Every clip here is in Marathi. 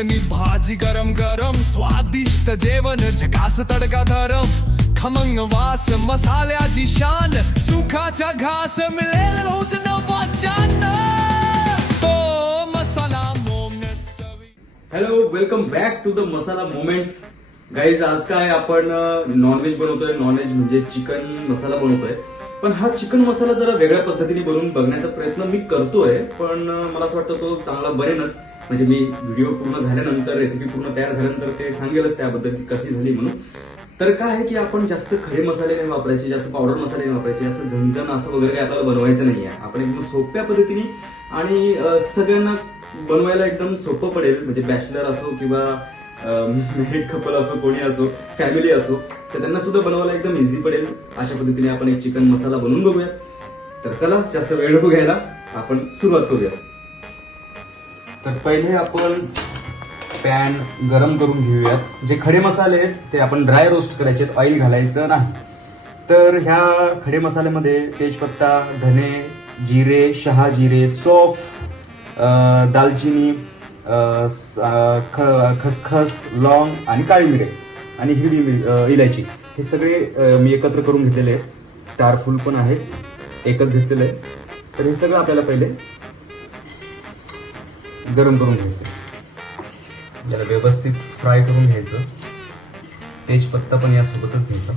चटणी भाजी गरम गरम स्वादिष्ट जेवण झकास तडका धरम खमंग वास मसाल्याची शान सुखाचा घास मिळेल रोज नवा चान तो मसाला मोमेंट्स चवी. Hello, welcome back to the Masala Moments. Guys, आज काय आपण नॉनव्हेज बनवतोय. नॉनव्हेज म्हणजे चिकन मसाला बनवतोय. पण हा चिकन मसाला जरा वेगळ्या पद्धतीने बनवून बघण्याचा प्रयत्न मी करतोय. पण मला असं वाटतं तो चांगला बरेनच. म्हणजे मी व्हिडिओ पूर्ण झाल्यानंतर, रेसिपी पूर्ण तयार झाल्यानंतर ते सांगेलच त्याबद्दल की कशी झाली म्हणून. तर काय आहे की आपण जास्त खडे मसाले नाही वापरायचे, जास्त पावडर मसाले नाही वापरायचे, जास्त झणझण असं वगैरे काही आपल्याला बनवायचं नाहीये. आपण एकदम सोप्या पद्धतीने आणि सगळ्यांना बनवायला एकदम सोपं पडेल. म्हणजे बॅचलर असो किंवा मॅरिड कपल असो, कोणी असो, फॅमिली असो, तर त्यांना सुद्धा बनवायला एकदम इझी पडेल. अशा पद्धतीने आपण एक चिकन मसाला बनवून बघूया. तर चला, जास्त वेळ नको घ्यायला, आपण सुरुवात करूया. तर पहिले आपण पॅन गरम करून घेऊयात. जे खडे मसाले आहेत ते आपण ड्राय रोस्ट करायचे, ऑइल घालायचं नाही. तर ह्या खडे मसाल्यामध्ये तेजपत्ता, धने, जिरे, शहाजिरे, सौंफ, दालचिनी, खसखस, लॉंग आणि काळी मिरी आणि हिरवी इलायची हे सगळे मी एकत्र करून घेतलेले आहेत. स्टारफुल पण आहे, एकच घेतलेलं आहे. तर हे सगळं आपल्याला पहिले गरम करून घ्यायचं, याला व्यवस्थित फ्राय करून घ्यायचं. तेजपत्ता पण यासोबतच घ्यायचा.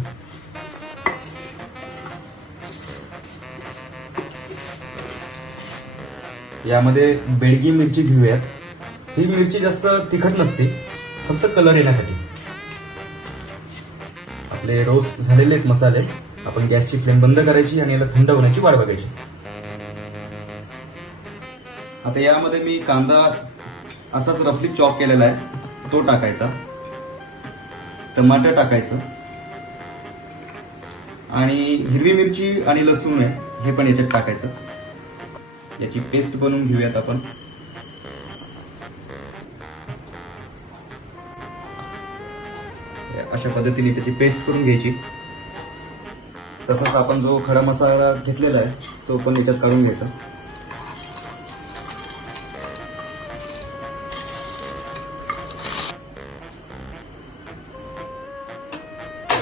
यामध्ये बेडगी मिरची घेऊयात. ही मिरची जास्त तिखट नसते, फक्त कलर येण्यासाठी. आपले रोस्ट झालेले आहेत मसाले. आपण गॅसची फ्लेम बंद करायची आणि याला थंड होण्याची वाट बघायची. आता यामध्ये मी कांदा असाच रफली चॉप केलेला आहे, तो टाकायचा. टमाटर टाकायचं आणि हिरवी मिरची आणि लसूण आहे हे पण याच्यात टाकायचं. याची पेस्ट बनवून घेऊयात आपण. अशा पद्धतीने त्याची पेस्ट करून घ्यायची. तसंच आपण जो खडा मसाला घेतलेला आहे तो पण याच्यात काढून घ्यायचा.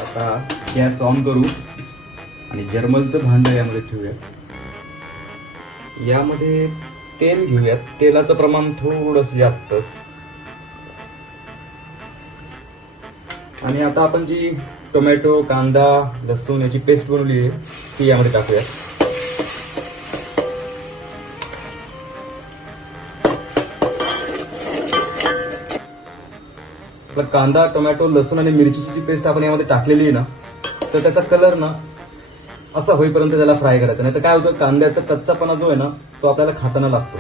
आता गॅस ऑन करू आणि जर्मलचं भांड यामध्ये ठेवूयात. यामध्ये तेल घेऊयात. तेलाचं प्रमाण थोडंसं जास्तच. आणि आता आपण जी टोमॅटो, कांदा, लसूण याची पेस्ट बनवली आहे ती यामध्ये टाकूयात. आपला कांदा, टोमॅटो, लसूण आणि मिरचीची जी पेस्ट आपण यामध्ये टाकलेली आहे ना, तर त्याचा कलर ना असा होईपर्यंत त्याला फ्राय करायचा. नाही तर काय होतं, कांद्याचा कच्चापणा जो आहे ना तो आपल्याला खाताना लागतो.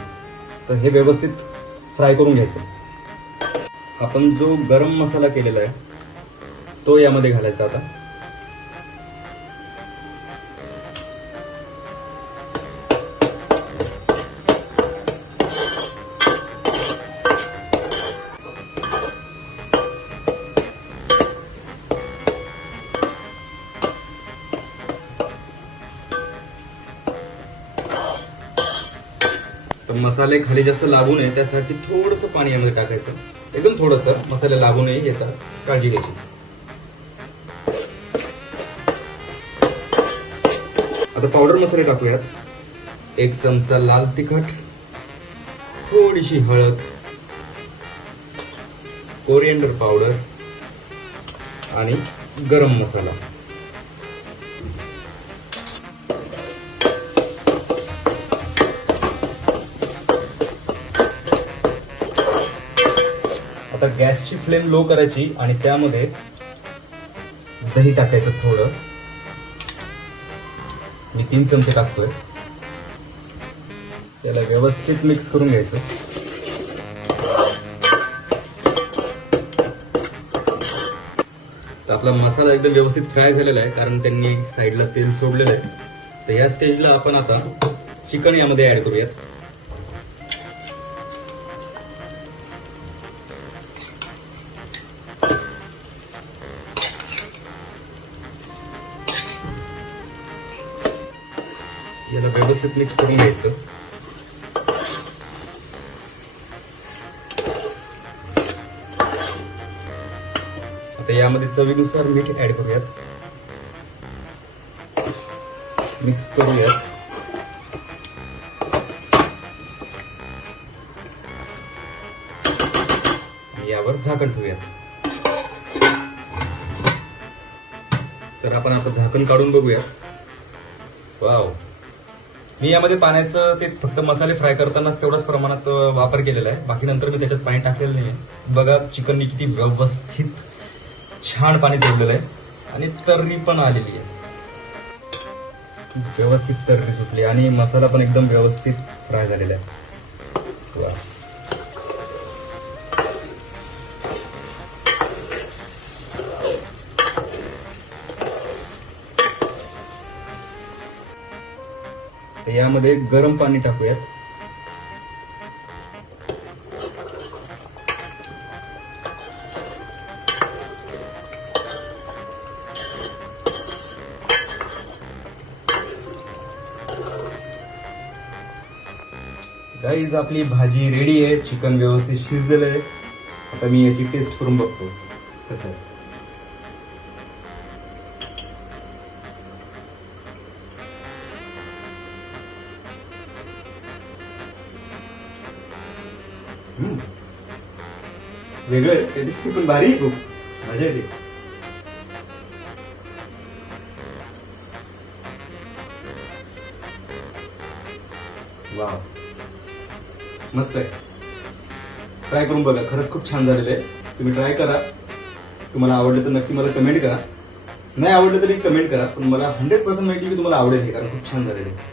तर हे व्यवस्थित फ्राय करून घ्यायचं. आपण जो गरम मसाला केलेला आहे तो यामध्ये घालायचा. आता मसाले खाली जास्त लागू नये त्यासाठी थोडंसं पाणी यामध्ये टाकायचं. एकदम थोडंसं, मसाले लागू नये याचा काळजी घ्यायची. आता पावडर मसाले टाकूयात. 1 चमचा लाल तिखट, थोडीशी हळद, कोरिएंडर पावडर आणि गरम मसाला. आता गॅसची फ्लेम लो करायची आणि त्यामध्ये दही टाकायचं थोडं. मी 3 चमचे टाकतोय. याला व्यवस्थित मिक्स करून घ्यायचं. तर आपला मसाला एकदम व्यवस्थित फ्राय झालेला आहे, कारण त्यांनी साईडला तेल सोडलेलं आहे. तर या स्टेजला आपण आता चिकन यामध्ये ऍड करूयात. याला व्यवस्थित मिक्स करून घ्यायचं. आता यामध्ये चवीनुसार मीठ ऍड करूयात, मिक्स करूयात. यावर झाकण ठेवूयात. तर आपण आता झाकण काढून बघूया. वाव, मी यामध्ये पाण्याचं ते फक्त मसाले फ्राय करतानाच तेवढाच प्रमाणात वापर केलेला आहे. बाकी नंतर मी त्याच्यात पाणी टाकलेलं नाहीये. बघा चिकननी किती व्यवस्थित छान पाणी सोडलेलं आहे आणि तर्री पण आलेली आहे. व्यवस्थित तर्री सुटली आणि मसाला पण एकदम व्यवस्थित फ्राय झालेला आहे. वा, तर यामध्ये गरम पाणी टाकूयात. गाईज आपली भाजी रेडी आहे. चिकन व्यवस्थित शिजलेलं आहे. आता मी याची टेस्ट करून बघतो कसं आहे. वेगळं टेस्टी पण भारी आहे, खूप मजा येते. वा, मस्त आहे. ट्राय करून बघा, खरंच खूप छान झालेलं आहे. तुम्ही ट्राय करा. तुम्हाला आवडलं तर नक्की मला कमेंट करा. नाही आवडलं तरी कमेंट करा, पण मला 100% माहिती की तुम्हाला आवडेल हे, कारण खूप छान झालेलं आहे.